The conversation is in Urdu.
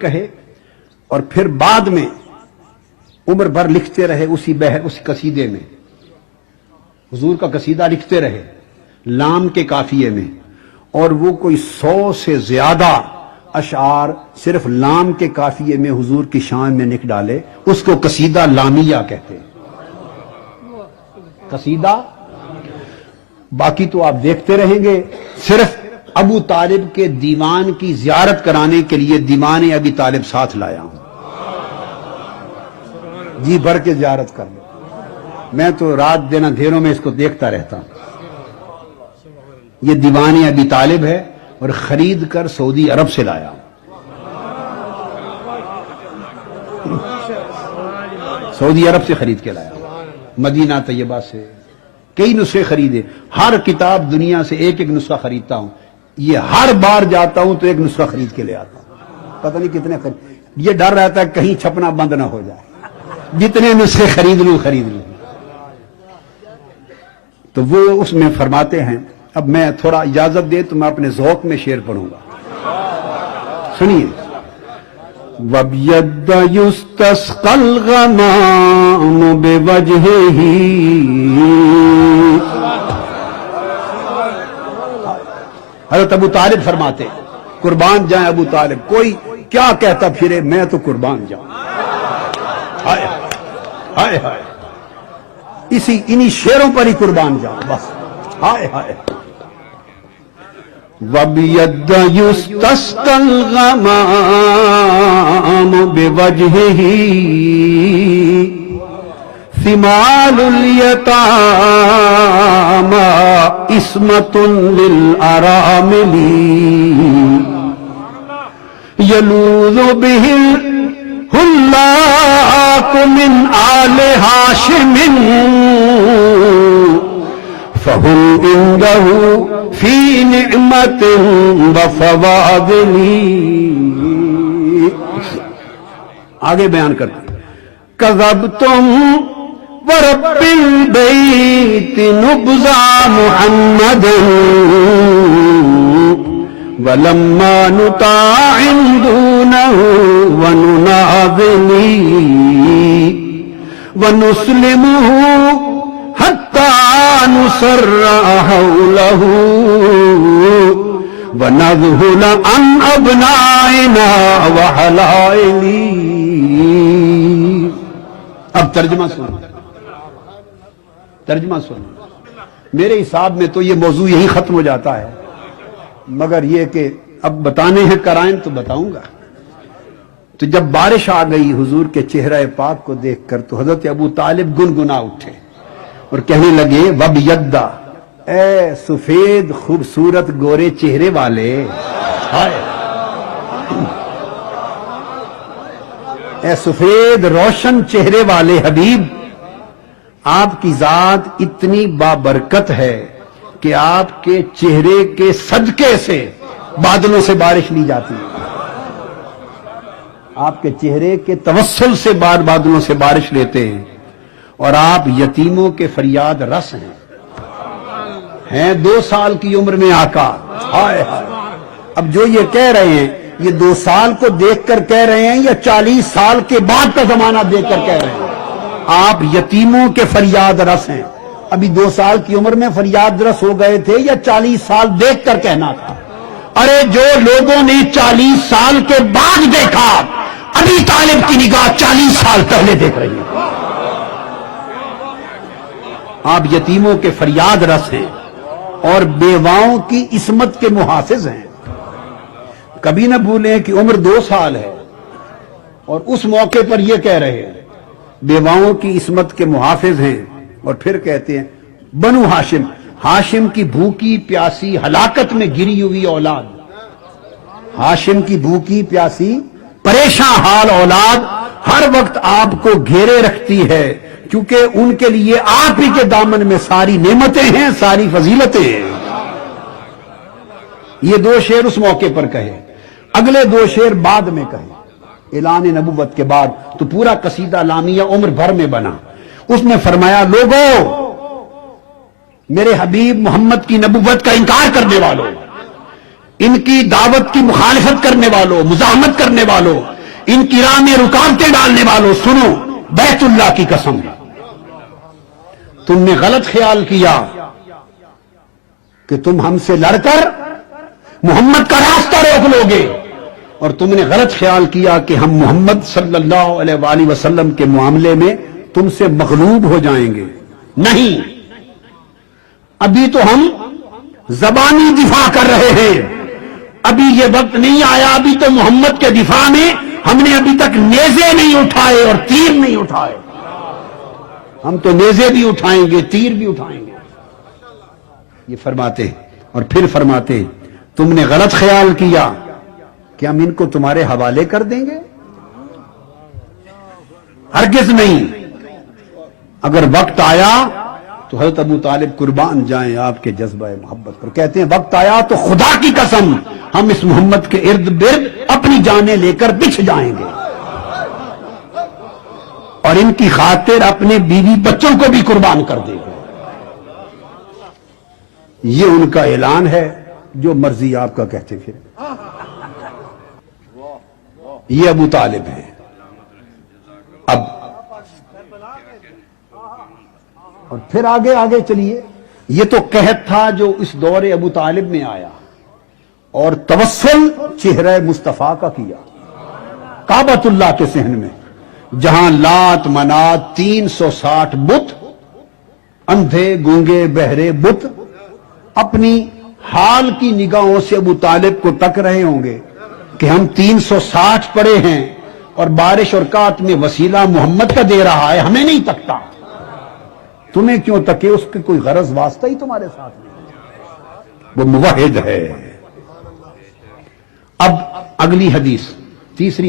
کہے اور پھر بعد میں عمر بھر لکھتے رہے اس قصیدے میں، حضور کا قصیدہ لکھتے رہے لام کے قافیے میں، اور وہ کوئی 100 سے زیادہ اشعار صرف لام کے قافیے میں حضور کی شان میں لکھ ڈالے، اس کو قصیدہ لامیہ کہتے ہیں۔ قصیدہ باقی تو آپ دیکھتے رہیں گے، صرف ابو طالب کے دیوان کی زیارت کرانے کے لیے دیوان ابی طالب ساتھ لایا ہوں، جی بھر کے زیارت کر لو، میں تو رات دن اندھیروں میں اس کو دیکھتا رہتا ہوں۔ یہ دیوان ابی طالب ہے اور خرید کر سعودی عرب سے لایا ہوں، سعودی عرب سے خرید کے لایا ہوں، مدینہ طیبہ سے کئی نسخے خریدے، ہر کتاب دنیا سے ایک ایک نسخہ خریدتا ہوں، یہ ہر بار جاتا ہوں تو ایک نسخہ خرید کے لے آتا ہوں، پتہ نہیں کتنے خرید، یہ ڈر رہتا ہے کہیں چھپنا بند نہ ہو جائے، جتنے نسخے خرید لوں۔ تو وہ اس میں فرماتے ہیں، اب میں تھوڑا اجازت دے تو میں اپنے ذوق میں شعر پڑھوں گا، سنیے۔ وَبْيَدَّ يُسْتَسْقَى الْغَمَامُ بِوَجْهِهِ، حضرت ابو طالب فرماتے قربان جائیں ابو طالب، کوئی کیا کہتا پھرے میں تو قربان جاؤں، ہائے ہائے ہائے، انہی شعروں پر ہی قربان جاؤں بس، ہائے ہائے۔ وَبْيَدَّ يُسْتَسْقَى الْغَمَامُ بِوَجْهِهِ، ثِمَالُ الْيَتَامَى عِصْمَةٌ لِلْأَرَامِلِ، يَلُوذُ بِهِ الْهُلَّاقُ مِنْ آلِ هَاشِمٍ، فَهُمْ عِنْدَهُ فِي نِعْمَةٍ وَفَوَاضِلِ۔ آگے بیان کرتے ہیں، كَذَبْتُمْ وَرَبِّ الْبَيْتِ نُبْذَا مُحَمَّدٍ، وَلَمَّا نُطَاعٍ دُونَهُ وَنُنَاظِلِ، وَنُسْلِمُهُ حَتَّى نُسَرَّعَ حَوْلَهُ، وَنَذْهُلَ عَنْ أَبْنَائِنَا وَحَلَائِلِ۔ اب ترجمہ سنو، ترجمہ سنو، میرے حساب میں تو یہ موضوع یہی ختم ہو جاتا ہے، مگر یہ کہ اب بتانے ہیں قرائن تو بتاؤں گا۔ تو جب بارش آ گئی حضور کے چہرہ پاک کو دیکھ کر تو حضرت ابو طالب گنگنا اٹھے اور کہنے لگے، وَبْيَدَّ، اے سفید خوبصورت گورے چہرے والے، اے سفید روشن چہرے والے حبیب، آپ کی ذات اتنی بابرکت ہے کہ آپ کے چہرے کے صدقے سے بادلوں سے بارش لی جاتی ہے، آپ کے چہرے کے توسل سے بادلوں سے بارش لیتے ہیں، اور آپ یتیموں کے فریاد رس ہیں 2 سال کی عمر میں آقا، ہائے ہائے۔ اب جو یہ کہہ رہے ہیں یہ 2 سال کو دیکھ کر کہہ رہے ہیں یا 40 سال کے بعد کا زمانہ دیکھ کر کہہ رہے ہیں؟ آپ یتیموں کے فریاد رس ہیں، ابھی 2 سال کی عمر میں فریاد رس ہو گئے تھے یا 40 سال دیکھ کر کہنا تھا؟ ارے جو لوگوں نے 40 سال کے بعد دیکھا، ابی طالب کی نگاہ 40 سال پہلے دیکھ رہی ہے۔ آپ یتیموں کے فریاد رس ہیں اور بیواؤں کی عصمت کے محافظ ہیں۔ کبھی نہ بھولیں کہ عمر 2 سال ہے اور اس موقع پر یہ کہہ رہے ہیں بیواؤں کی عصمت کے محافظ ہیں، اور پھر کہتے ہیں بنو ہاشم، ہاشم کی بھوکی پیاسی ہلاکت میں گری ہوئی اولاد، ہاشم کی بھوکی پیاسی پریشان حال اولاد ہر وقت آپ کو گھیرے رکھتی ہے، کیونکہ ان کے لیے آپ ہی کے دامن میں ساری نعمتیں ہیں، ساری فضیلتیں ہیں۔ یہ 2 شعر اس موقع پر کہے، اگلے 2 شعر بعد میں کہے اعلان نبوت کے بعد، تو پورا قصیدہ لامیہ عمر بھر میں بنا۔ اس میں فرمایا، لوگوں میرے حبیب محمد کی نبوت کا انکار کرنے والوں، ان کی دعوت کی مخالفت کرنے والوں، مزاحمت کرنے والوں، ان کی راہ میں رکاوٹیں ڈالنے والوں، سنو، بیت اللہ کی قسم، تم نے غلط خیال کیا کہ تم ہم سے لڑ کر محمد کا راستہ روک لو گے، اور تم نے غلط خیال کیا کہ ہم محمد صلی اللہ علیہ وآلہ وسلم کے معاملے میں تم سے مغلوب ہو جائیں گے۔ نہیں، ابھی تو ہم زبانی دفاع کر رہے ہیں، ابھی یہ وقت نہیں آیا، ابھی تو محمد کے دفاع میں ہم نے ابھی تک نیزے نہیں اٹھائے اور تیر نہیں اٹھائے، ہم تو نیزے بھی اٹھائیں گے، تیر بھی اٹھائیں گے، یہ فرماتے، اور پھر فرماتے تم نے غلط خیال کیا کہ ہم ان کو تمہارے حوالے کر دیں گے، ہرگز نہیں، اگر وقت آیا تو حضرت ابو طالب قربان جائیں آپ کے جذبہ محبت پر، کہتے ہیں وقت آیا تو خدا کی قسم ہم اس محمد کے ارد گرد اپنی جانیں لے کر بچھ جائیں گے، اور ان کی خاطر اپنے بیوی بچوں کو بھی قربان کر دیں گے۔ یہ ان کا اعلان ہے، جو مرضی آپ کا کہتے پھر، یہ ابو طالب ہے۔ اب اور پھر آگے آگے چلیے، یہ تو قحط تھا جو اس دور ابو طالب میں آیا، اور توسل چہرہ مصطفیٰ کا کیا کعبۃ اللہ کے صحن میں، جہاں لات منات 360 بت، اندھے گونگے بہرے بت اپنی حال کی نگاہوں سے ابو طالب کو تک رہے ہوں گے کہ ہم 360 پڑے ہیں اور بارش اور کات میں وسیلہ محمد کا دے رہا ہے، ہمیں نہیں تکتا، تمہیں کیوں تکے، اس کے کوئی غرض واسطہ ہی تمہارے ساتھ نہیں، وہ موحد ہے۔ اب اگلی حدیث، تیسری